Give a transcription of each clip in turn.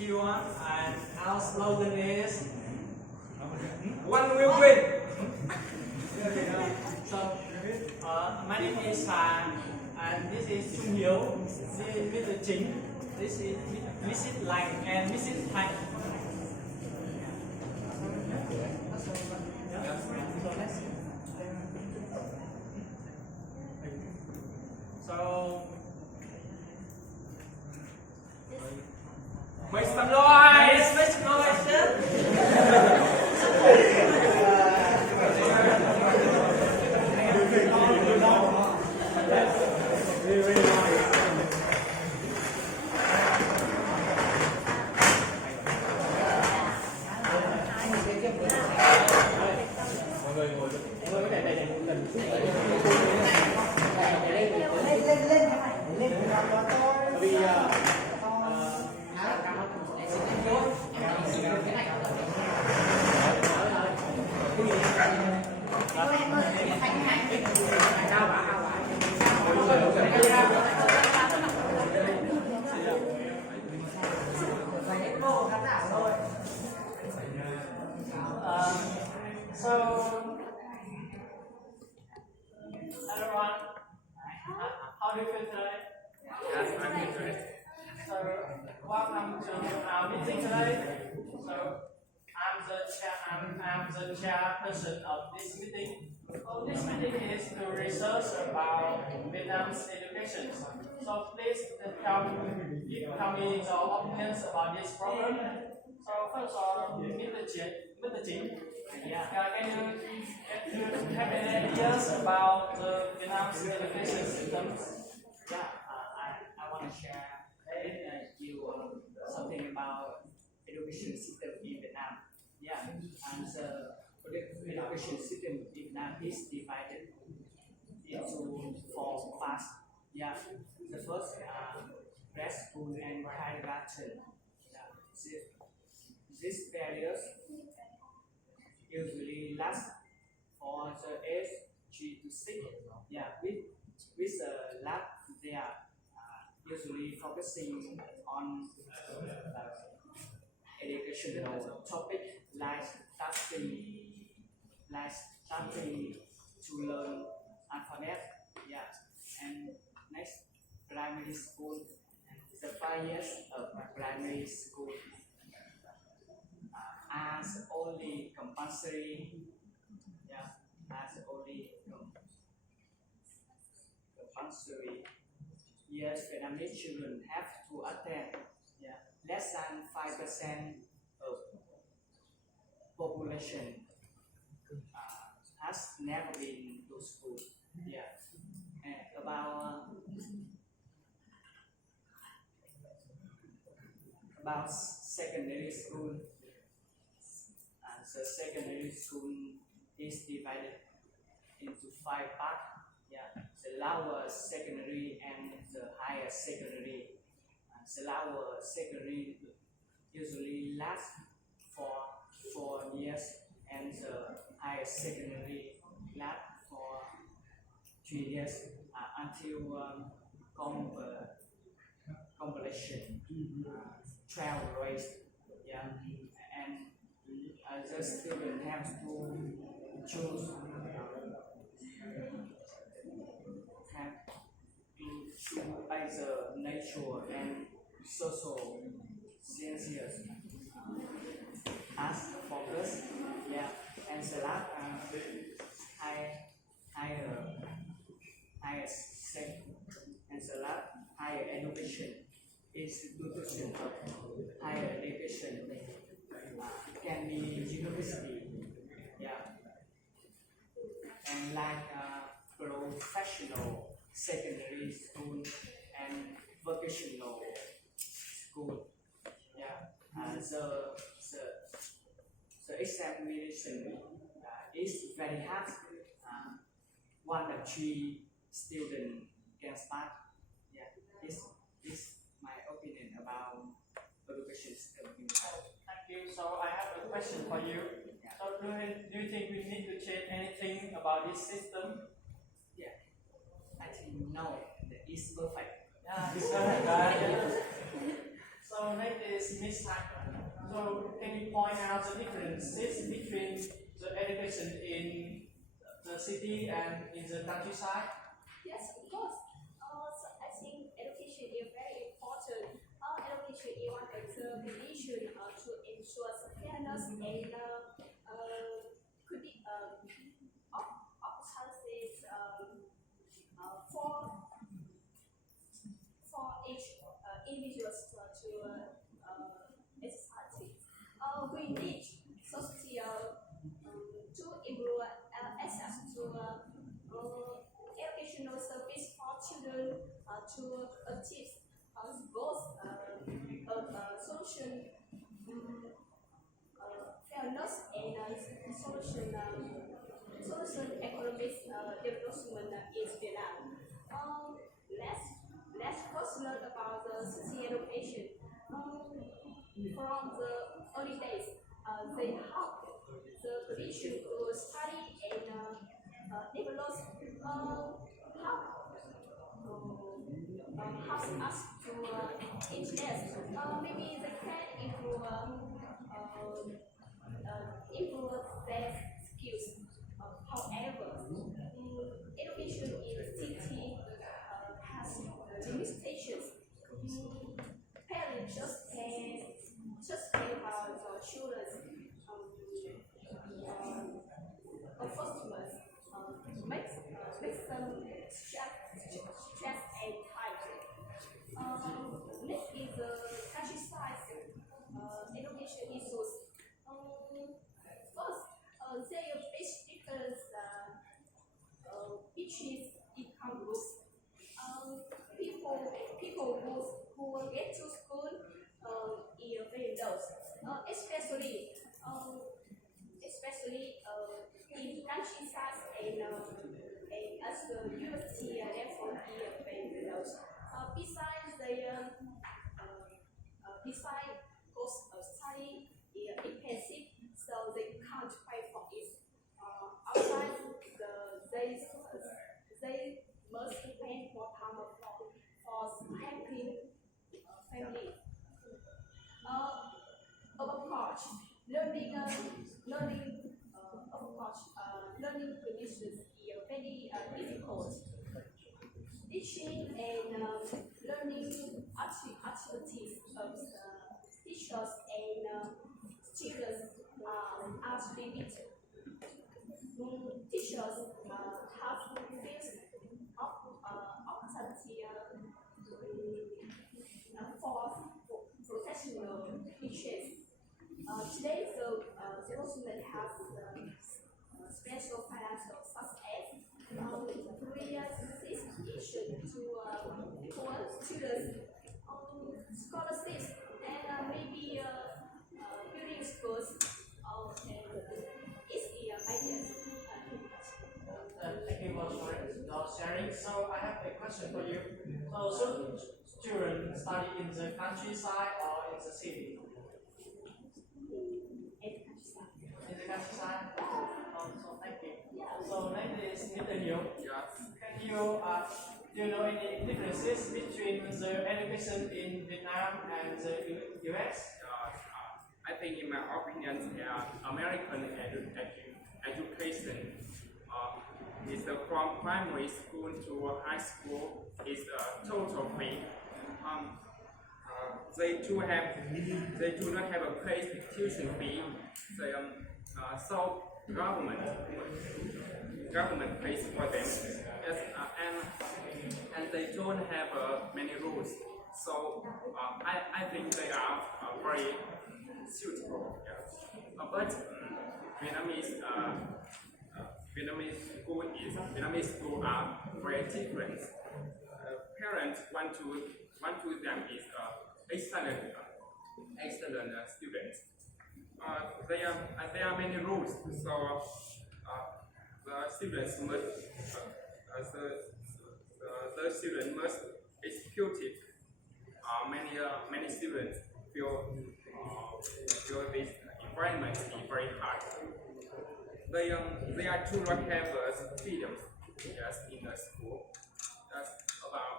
Q1 and our slogan is One will win. So, my name is Han and this is Trung Hiếu, this is Mr. Chính, this is Mrs. Lang and Mrs. Thanh. So, make some noise! Make some noise! So, everyone, how do you feel today? Yes, I'm good today. So, welcome to our meeting today. So, I'm the chairperson of this meeting. So, this meeting is to research about Vietnam's education. So, please tell me your opinions about this problem. So, first of all, Mr. Chính, can you have any ideas about Vietnam's education systems? Yeah, I want to share with you something about education system in Vietnam. Yeah, and the education system in Vietnam is divided into 4 parts. Yeah, the first preschool and kindergarten. Yeah, these periods usually last for the age 3 to 6. Yeah, with the lab they are usually focusing on educational topic like starting to learn alphabet. Yeah, and next primary school, the 5 years of primary school as only compulsory. Yeah, as only compulsory. Yes, Vietnamese children have to attend. Yeah, less than 5% of population has never been to school. Yeah, and about secondary school. The secondary school is divided into 5 parts. Yeah, the lower secondary and the higher secondary. The lower secondary usually lasts for 4 years, and the higher secondary lasts for 3 years until completion 12 grades. Yeah, and the student has to choose either nature and social sciences as focus. Yeah, and the last higher education institution of higher education. It can be university, yeah, and like professional secondary school and vocational school. Yeah, the examination is very hard. 1 to 3 students can start. Yeah, this is my opinion about education system. Thank you. So I have a question for you. Yeah. So do you think we need to change anything about this system? Yeah, I think no, that is perfect. Yeah, it's perfect, right? So So next is Miss Tucker. So can you point out the differences between the education in the city and in the countryside? Yes, of course. So I think education is very important. Education is one of the conditions to ensure fairness and opportunities for each individual to a society. We need society to improve access to educational service for children to achieve both social fairness and social economic development in Vietnam. Let's first learn about the city education. From the early days, they help the condition to study and develop helps us to interest. Maybe they can improve their skills. However, education in city has limitations. Parents just care about children's performance, makes them stress and tired. Next is the countryside education issues. First, there are big difference between income groups. People who get to school in very low, especially in countryside and as the university level is very low. Besides cost of study is expensive, so they can't pay for it. Outside they must spend more time for helping family. Of course, learning conditions is very difficult. Teaching and learning activities of teachers and students are limited. Teachers have faced opportunity for professional teachers. Today, the government has special financial such as career assistance to poor students, scholarships, and maybe building schools. And it's the ideas. Thank you for sharing. So I have a question for you. So should children study in the countryside or in the city? In the countryside. So thank you. So next is Mr. Hiếu. Can you do you know any differences between the education in Vietnam and the US? I think, in my opinion, American education is from primary school to high school is total free. They do not have a paid tuition fee. So government pays for them. Yes, and they don't have many rules. So I think they are very suitable. Yes. But Vietnamese school are very different. Parents want to them is excellent students. There are many rules, so the students must execute it. Many students feel this environment is very hard. They do not have freedom, yes, in the school. That's about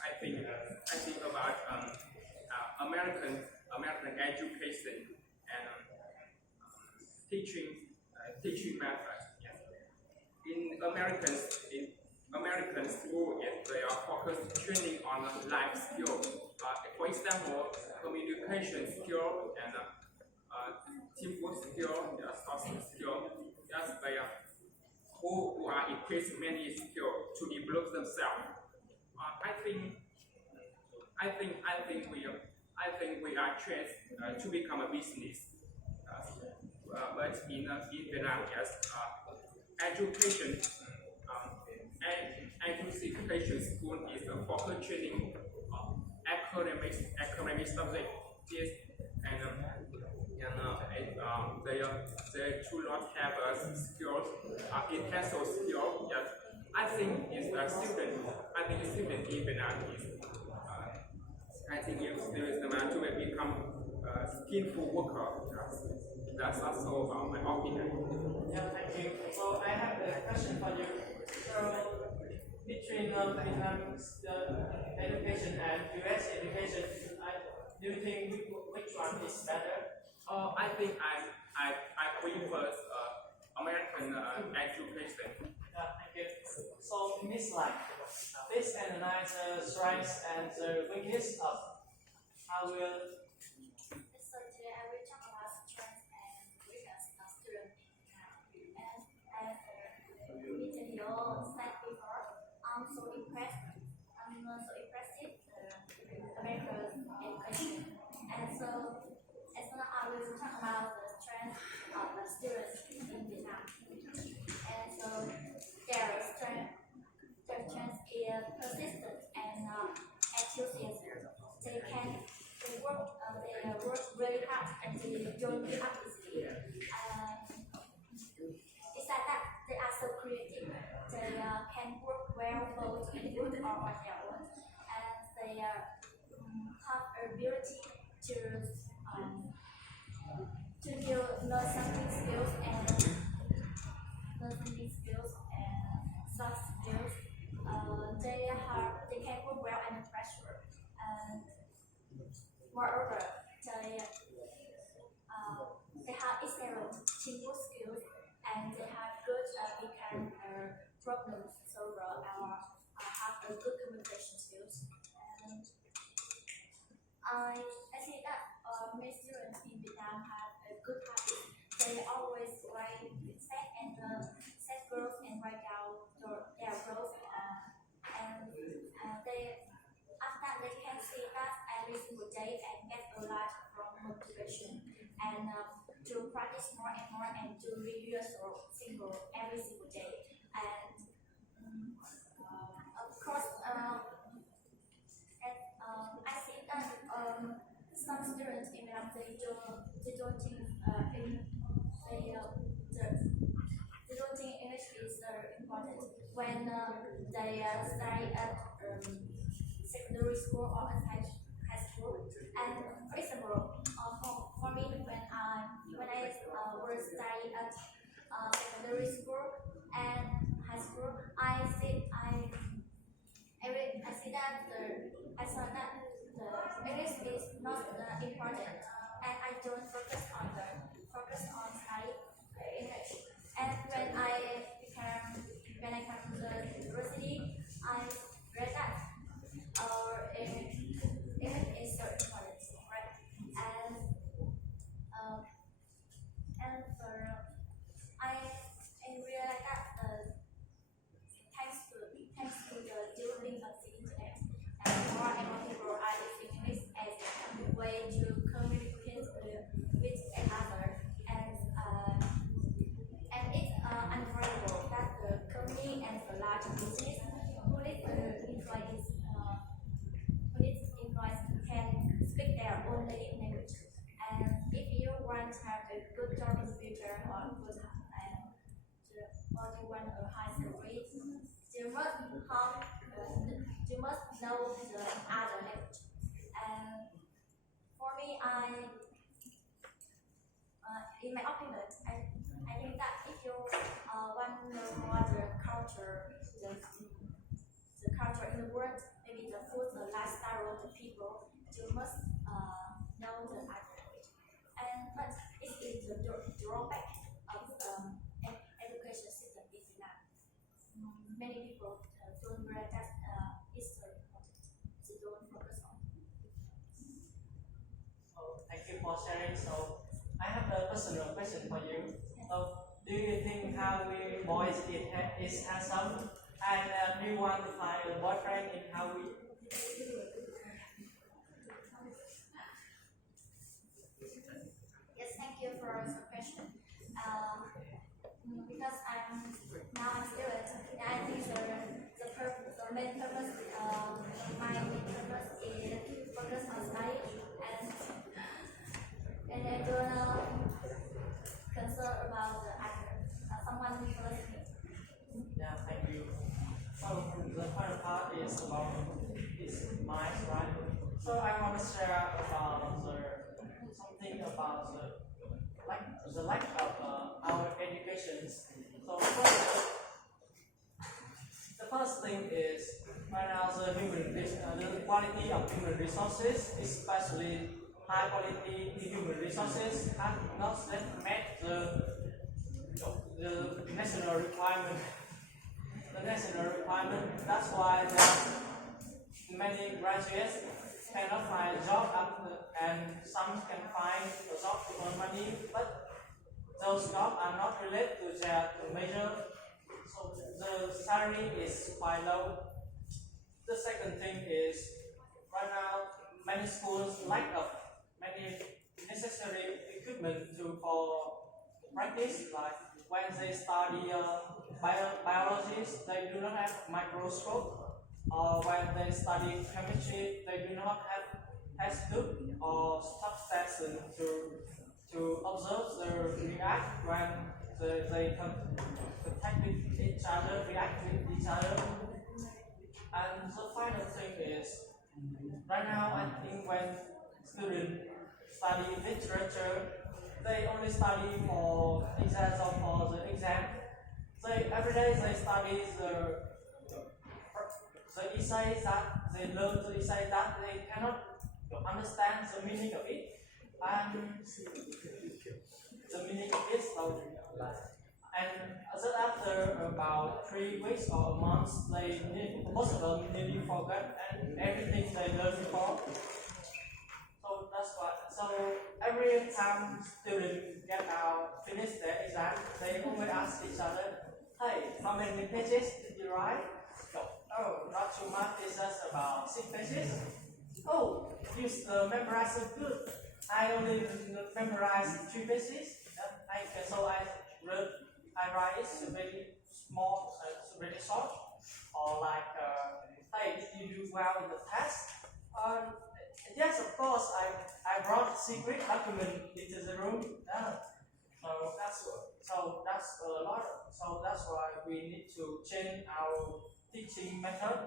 I think education and teaching method. Yes. In American school, they are focused training on life skills. For example, communication skill and teamwork skill, social skill. Yes, they are who are equipped many skills to develop themselves. I think we are trained to become a business. But in Vietnam, yes, education education school is a focus training academic subject. Yes, and they do not have skills, intensive skill. Yes, I think it's a student. I think a student in Vietnam is. I think if there is the man to become a skillful worker. Yes, that's also my opinion. Yeah, thank you. So I have a question for you. So between Vietnam's education and US education, do you think which one is better? I think I prefer American education. Thank you. So Miss Lai, please analyze the strengths and the weakness of our So today I will talk about strengths and weakness of students in Vietnam. And as video said before, I'm so impressed. I'm so impressive America's education. And so as now I will talk about the strengths of the students in Vietnam. And so their strength is persistent and enthusiasm. They work really hard and they don't give up easily. It's like that they are so creative. They can work well both in group or on their own, and they have ability to learn something skills and soft skills. They can work well under pressure. Moreover, they have excellent teamwork skills and they have good become problem solver or have a good communication skills. And I see that many students in Vietnam have a good habit. They always write set goals and write down their goals and they after that they can see that every single day and get a lot from motivation and to practice more and more and to rehearse every single day and of course I see that some students in Vietnam they don't think they don't think English is important when they study at secondary school or at high school. And for example, for me, when I was studying at secondary school and high school, I saw that the English is not important, and I don't focus on study English. And when I come to the university, I read that English is so important, right? And for I realized that thanks to the developing of the internet, and more people are using English as a way to communicate with each other, and it's unavoidable that the company and the large business who needs employees can speak their own native language. And if you want to have a good job in the future or you want a high salary, you must know the other language. And for me, in my opinion, I think that if you want to know more the culture in the world, maybe the food, the lifestyle of the people, you must know the other language. many people don't realize that it's so important. So don't focus on. So thank you for sharing. So I have a personal question for you. So do you think Hawi boys is handsome, and do you want to find a boyfriend in Hawi? Yes, thank you for the question. Because I'm student, and I think the main purpose, my main purpose is focus on study, and I don't concern about the other, someone who follows me. Yeah, thank you. So the final part is about is mine, right? So I want to share about something about the lack of our education. So the first thing is right now the quality of human resources, especially high quality human resources, have not yet met the national requirement. The national requirement. That's why many graduates cannot find a job and some can find a job to earn money, but those jobs are not related to their major, so the salary is quite low. The second thing is right now many schools lack of many necessary equipment for practice, like when they study biology, they do not have microscope, or when they study chemistry, they do not have test tube or substation to observe the react when they contact with each other, react with each other. And the final thing is, right now I think when students study literature, they only study for exams or for the exam. Every day they study the essay that they learn the essay that they cannot understand the meaning of it, and the meaning of it. So, and after about 3 weeks or a month, most of them nearly forget and everything they learned before. So that's why. So every time students finish their exam, they always ask each other, "Hey, how many pages did you write?" "Oh, not too much. It's just about 6 pages." "Oh, you memorized so good. I only memorized 3 pages." I write it very small, very short, or like, "Hey, did you do well in the test?" Yes, of course. I brought secret document into the room. Yeah. So that's a lot. So that's why we need to change our teaching method.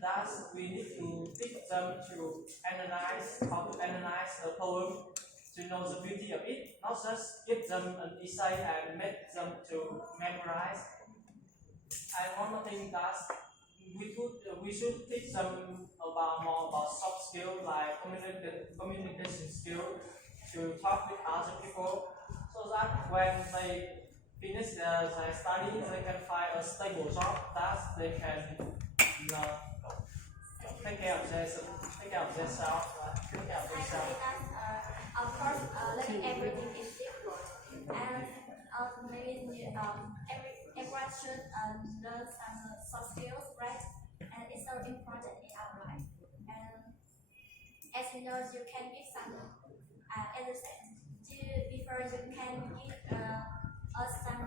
Thus, we need to teach them to how to analyze a poem, to know the beauty of it, not just give them an essay and make them to memorize. And one more thing that we should teach them more about soft skills like communication skills, to talk with other people, so that when they finish their study, they can find a stable job that they can take care of themselves. I believe that, of course, learning everything is difficult, and maybe everyone should learn some soft skills, right? And it's so important in our life. And as you know, you can give some understand before you can give us some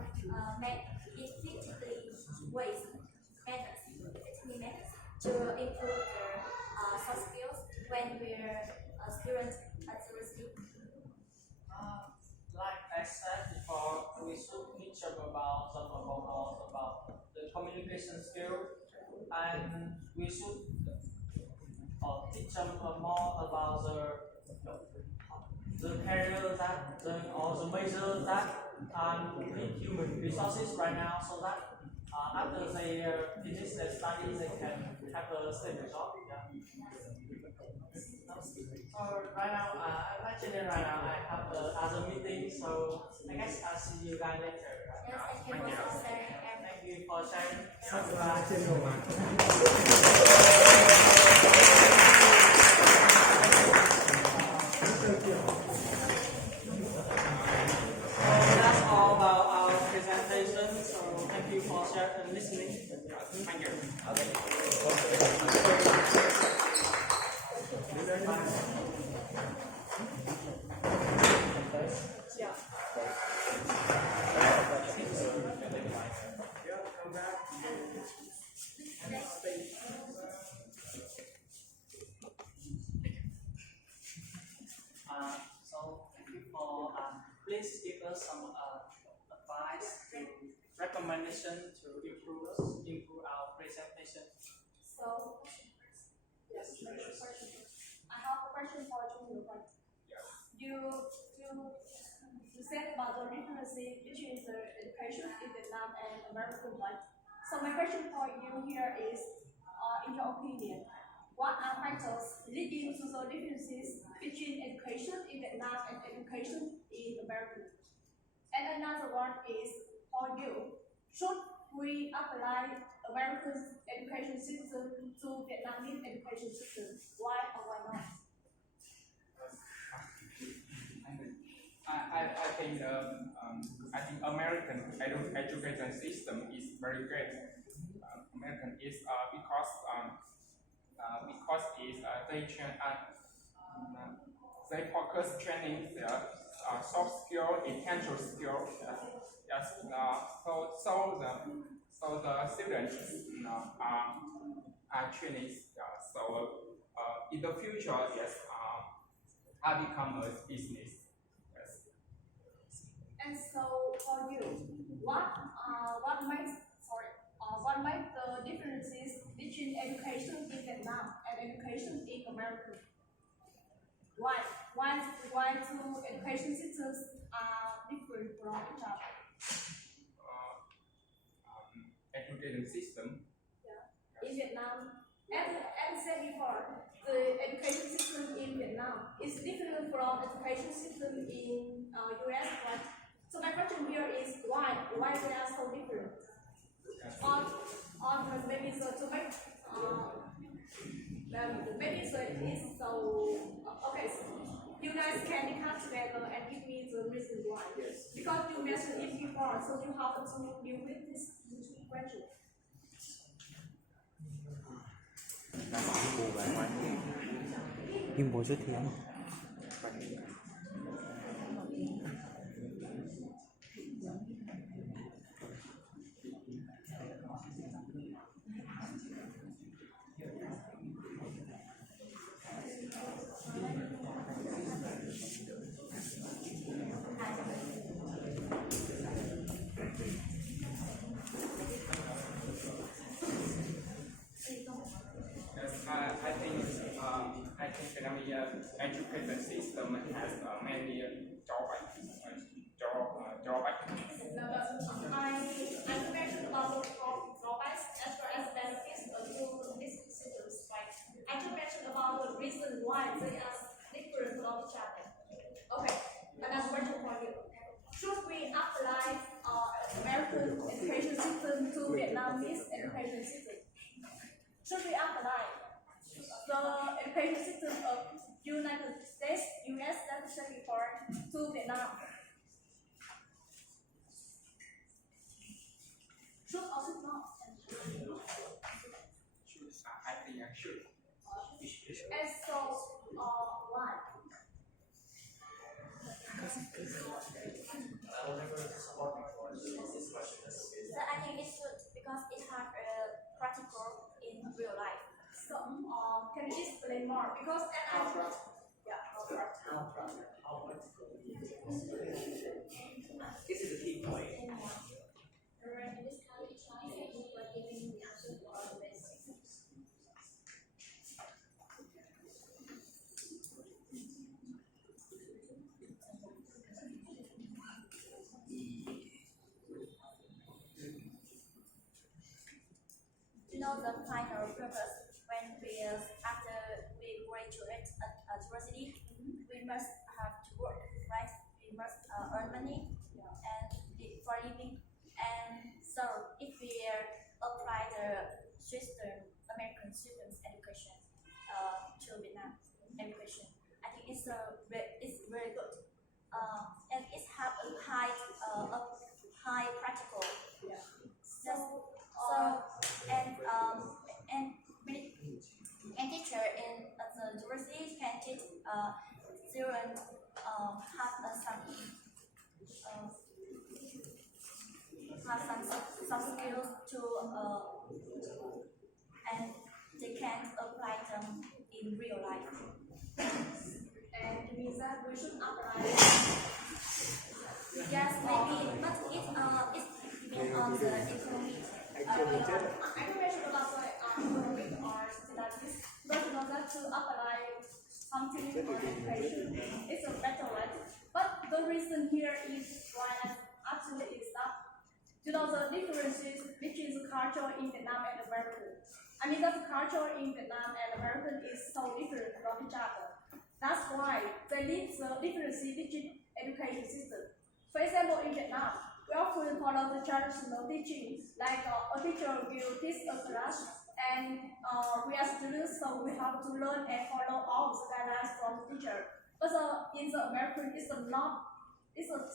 effectively methods to improve the soft skills when we're students at university. Like I said before, we should teach them about the communication skill, and we should teach them more about the career or the major that need human resources right now, so that after they finish their studies, they can have a stable job. Yeah. So right now, I have other meeting, so I guess I'll see you guys later. Yes, thank you for sharing everything. Thank you. for sharing. That's all about our presentation. So thank you for sharing and listening. Thank you. So thank you for please give us some advice to recommendation to improve our presentation. So, yes, I have a question for you. You said about the difference between the education in Vietnam and American one. So my question for you here is, in your opinion, what are factors leading to the differences between education in Vietnam and education in America? And another one is, for you, should we apply American education system to Vietnamese education system? Why or why not? I think American education system is very great. American is because they focus training their soft skill, intellectual skill. Yes, so the students are training. In the future, yes, I become a business. Yes. And so for you, what makes the differences between education in Vietnam and education in America? Why two education systems are different from each other? Education system. Yeah. In Vietnam, as said before, the education system in Vietnam is different from education system in US, right? So my question here is why they are so different? Or maybe so to make maybe so it is so okay. So you guys can come together and give me the reason why. Yes. Because you mentioned it before, so you have to deal with this question. Nhưng bố rất thiếu. I think Vietnamese education system has many drawbacks. I mentioned about the drawbacks as well as benefits to these systems, right? I just mentioned about the reason why they are different from each other. Okay, another question for you. Should we apply American education system to Vietnamese education system? Should we apply the education system of United States, US, that we said before, to Vietnam? Should or should not? I think I should. And so, why? So I think it should because it has a practical in real life. So, can you explain more? Because How practical? This is the key point. In this kind of choice, we're giving the answer to all the basics. You know the final purpose when after we graduate at university, we must have to work, right? We must earn money and live for living. And so if we we apply the system, American students education to Vietnam education. I think it's very good. And it have a high practical. And teacher in the university can teach students have some skills to and they can apply them in real life. And it means that we should apply. Yes, maybe, but it depends on the economic. I don't mention about the economic or studies, but you know that to apply something for education, it's a better way. But the reason here is why absolutely is that you know the differences between the culture in Vietnam and American. I mean that the culture in Vietnam and American is so different from each other. That's why they need the differences between education system. For example, in Vietnam, we often follow the traditional teaching, like a teacher will teach a class, and we are students, so we have to learn and follow all the guidelines from the teacher. But in the American, it's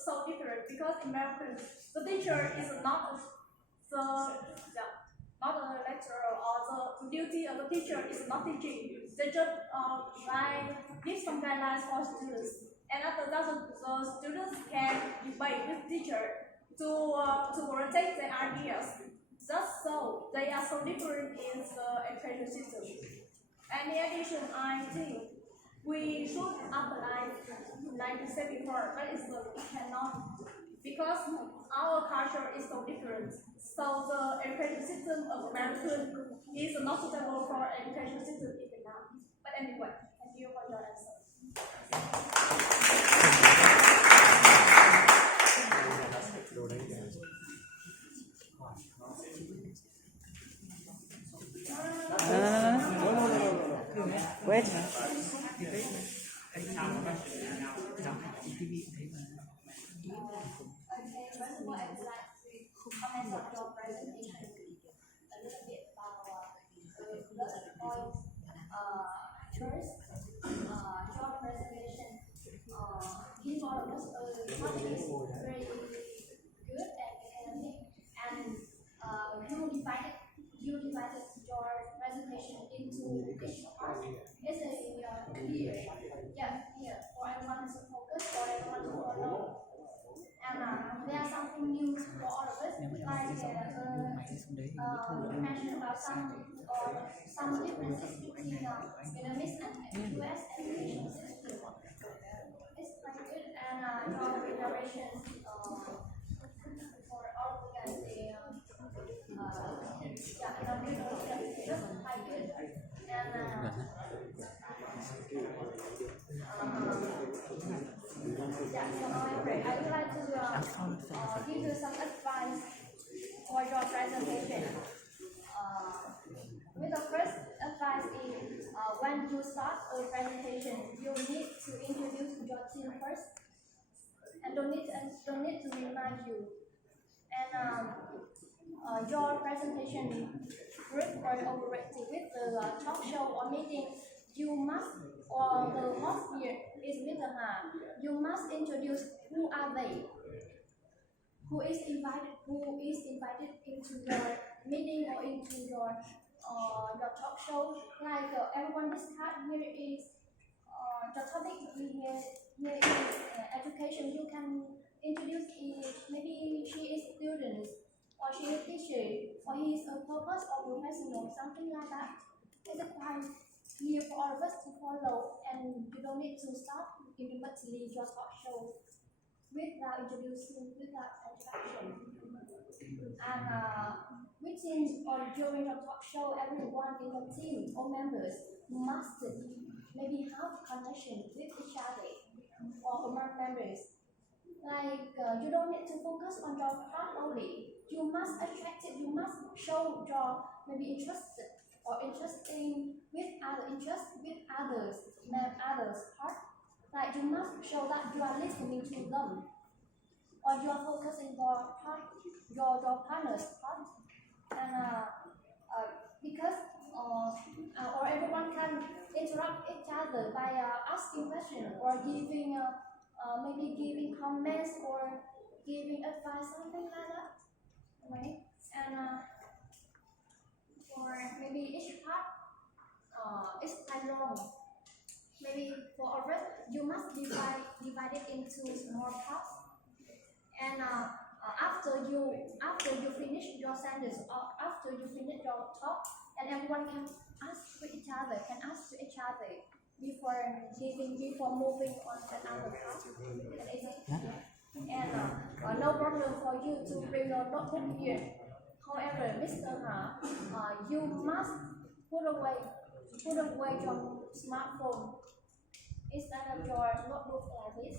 so different because in American, the teacher is not a lecturer, or the duty of the teacher is not teaching. They just give some guidelines for students. And after that, the students can debate with teacher to rotate their ideas. Just so they are so different in the education system. And in addition, I think we should apply, like you said before, but we cannot, because our culture is so different. So the education system of American is not suitable for education system in Vietnam. But anyway, thank you for your answer. Wait. First of all, I would like to comment on your presentation a little bit about the points. First, your presentation give all of us a topic is very good and academic, and you divided your presentation into each part. It's clear, for everyone to focus, for everyone to follow. And there are something new for all of us, like you mentioned about some differences between Vietnamese and US education system. It's quite good, and your preparation for all of you guys, just quite good. And so however, I would like to give you some advice for your presentation. With the first advice is when you start a presentation, you need to introduce your team first, and don't need to remind you. And your presentation group or with the talk show or meeting, you must, or the host here is Mr. Ha, you must introduce who are they, who is invited into your meeting or into your talk show. Like everyone discuss, here is the topic here is education. You can introduce it. Maybe she is student, or she is teacher, or he is a purpose or professional, something like that. It's quite clear for all of us to follow, and you don't need to start immediately your talk show without introduction. And within or during the talk show, everyone in the team or members must maybe have connection with each other or among members. Like you don't need to focus on your part only. You must attract it. You must show your maybe interested or interesting with others part. Like you must show that you are listening to them, or you are focusing your partner's part. and because or everyone can interrupt each other by asking questions or giving maybe giving comments or giving advice, something like that, right? And for maybe each part is quite long. Maybe for a rest, you must divide it into small parts. And after you finish your sentence or after you finish your talk, and everyone can ask to each other, before moving on to another part. And no problem for you to bring your notebook here. However, Mr. Ha, you must put away your smartphone instead of your notebook like this.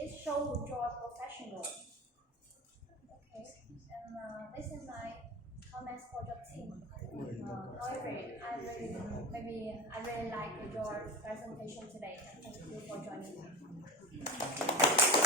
It shows your professional. Okay, and this is my comments for your team. However, I really like your presentation today. Thank you for joining me.